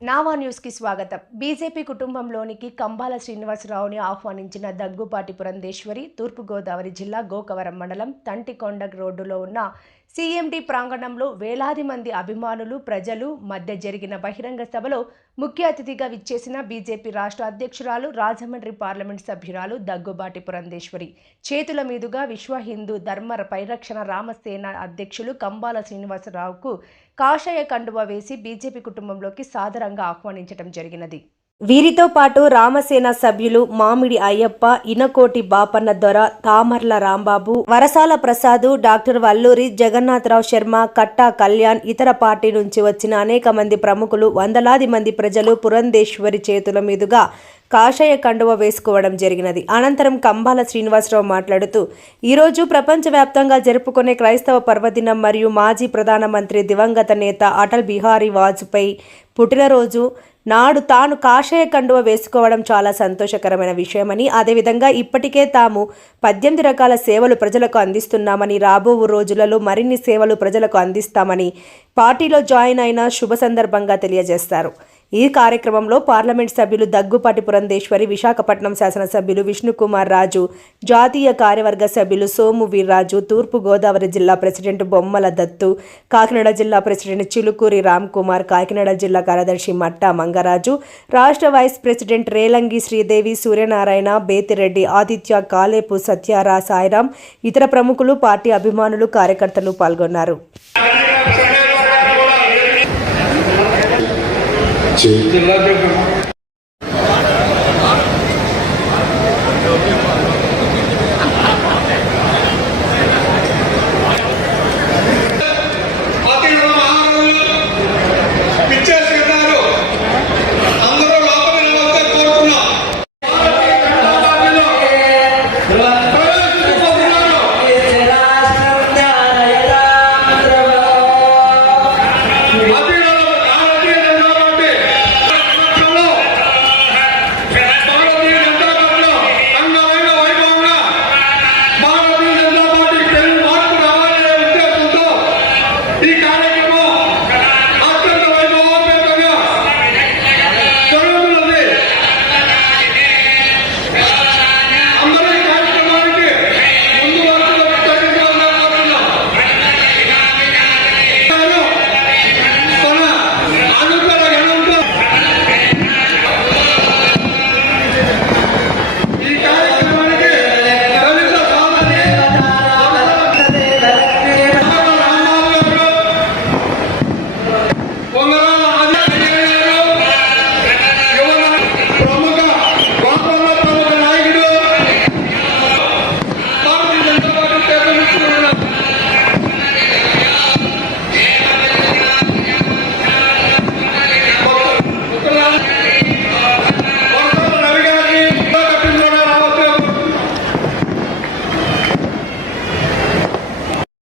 నావా న్యూస్కి స్వాగతం. బీజేపీ కుటుంబంలోనికి కంబాల శ్రీనివాసరావుని ఆహ్వానించిన దగ్గుపాటి పురంధేశ్వరి తూర్పుగోదావరి జిల్లా గోకవరం మండలం తంటికొండ రోడ్డులో ఉన్న సీఎండి ప్రాంగణంలో వేలాది మంది అభిమానులు ప్రజలు మధ్య జరిగిన బహిరంగ సభలో ముఖ్య అతిథిగా విచ్చేసిన బీజేపీ రాష్ట్ర అధ్యక్షురాలు రాజమండ్రి పార్లమెంట్ సభ్యురాలు దగ్గుబాటి పురంధేశ్వరి. చేతుల మీదుగా విశ్వ హిందూ ధర్మ పరిరక్షణ రామసేన అధ్యక్షులు కంబాల శ్రీనివాసరావుకు కాషాయ కండువ వేసి బీజేపీ కుటుంబంలోకి సాదరంగా ఆహ్వానించడం జరిగినది. వీరితో పాటు రామసేన సభ్యులు మామిడి అయ్యప్ప ఇనకోటి బాపన్న దొర తామర్ల రాంబాబు వరసాల ప్రసాదు డాక్టర్ వల్లూరి జగన్నాథరావు శర్మ కట్టా కళ్యాణ్ ఇతర పార్టీ నుంచి వచ్చిన అనేక మంది ప్రముఖులు వందలాది మంది ప్రజలు పురంధేశ్వరి చేతుల మీదుగా కాషాయ కండువ వేసుకోవడం జరిగినది. అనంతరం కంబాల శ్రీనివాసరావు మాట్లాడుతూ ఈరోజు ప్రపంచవ్యాప్తంగా జరుపుకునే క్రైస్తవ పర్వదినం మరియు మాజీ ప్రధానమంత్రి దివంగత నేత అటల్ బిహారీ వాజ్పేయి పుట్టినరోజు నాడు తాను కాషాయ కండువ వేసుకోవడం చాలా సంతోషకరమైన విషయమని అదేవిధంగా ఇప్పటికే తాము పద్దెనిమిది రకాల సేవలు ప్రజలకు అందిస్తున్నామని రాబో రోజులలో మరిన్ని సేవలు ప్రజలకు అందిస్తామని పార్టీలో జాయిన్ అయిన శుభ సందర్భంగా తెలియజేస్తారు. ఈ కార్యక్రమంలో పార్లమెంట్ సభ్యులు దగ్గుపాటి పురంధేశ్వరి విశాఖపట్నం శాసనసభ్యులు విష్ణుకుమార్ రాజు జాతీయ కార్యవర్గ సభ్యులు సోము వీర్రాజు తూర్పు గోదావరి జిల్లా ప్రెసిడెంట్ బొమ్మల దత్తు కాకినాడ జిల్లా ప్రెసిడెంట్ చిలుకూరి రామ్ కుమార్ కాకినాడ జిల్లా కార్యదర్శి మట్టా మంగరాజు రాష్ట్ర వైస్ ప్రెసిడెంట్ రేలంగి శ్రీదేవి సూర్యనారాయణ బేతిరెడ్డి ఆదిత్య కాలేపు సత్యారా సాయిరాం ఇతర ప్రముఖులు పార్టీ అభిమానులు కార్యకర్తలు పాల్గొన్నారు. noches.